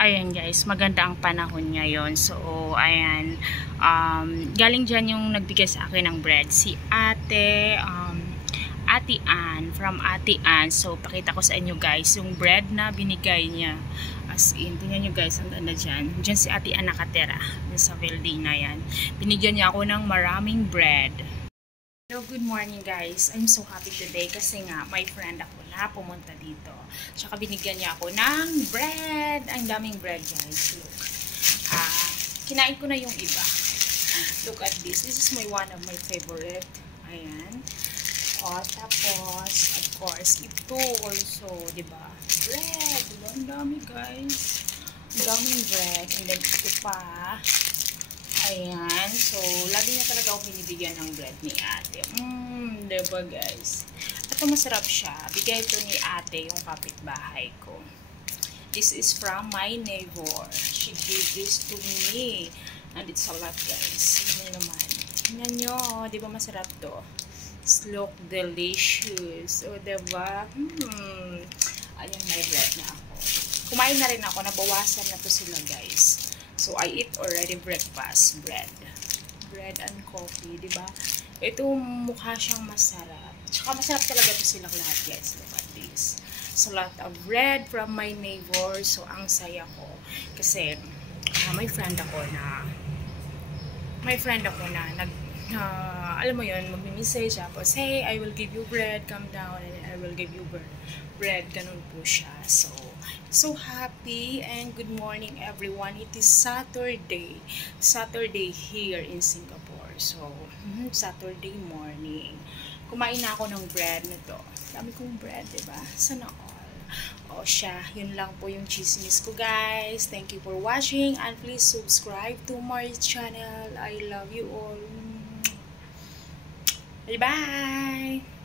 Ayan guys, maganda ang panahon ngayon. So, ayan. Galing dyan yung nagbigay sa akin ng bread. Si Ate Ann, from Ate Ann. So, pakita ko sa inyo guys, yung bread na binigay niya. As in, tingnan nyo guys, ang ganda dyan. Dyan si Ate Ann nakatira. Sa Veldina yan. Binigyan niya ako ng maraming bread. Hello, good morning guys. I'm so happy today kasi nga may friend ako na pumunta dito. Tsaka binigyan niya ako ng bread. Ang daming bread guys. Look. Kinain ko na yung iba. Look at this. This is one of my favorite. Ayan. Tapos, of course, ito also, diba? Bread. Diba? Ang dami guys. Ang daming bread. And then ito pa. Ayan. So, lagi niya talaga ako binibigyan ng bread ni ate. Diba guys? Ito masarap siya. Bigay ito ni ate, yung kapitbahay ko. This is from my neighbor. She gave this to me. And it's a lot guys. Tingnan naman. Tingnan nyo. Diba masarap to? It's look delicious. O, diba? Ayan, may bread na ako. Kumain na rin ako. Nabawasan na to sila guys. So, I eat already breakfast, bread and coffee, diba? Ito, mukha siyang masarap. Tsaka masarap talaga ito silang lahat, guys. Look at this. So, lot of bread from my neighbor. So, ang saya ko. Kasi, may friend ako na, alam mo yun, mag-message tapos, hey, I will give you bread, come down, and I will give you bread. Ganun po siya. So happy and good morning everyone. It is Saturday here in Singapore. So, Saturday morning. Kumain na ako ng bread na to. Dami kong bread, diba? Sana all. O siya, yun lang po yung chismis ko guys. Thank you for watching and please subscribe to my channel. I love you all. Bye-bye!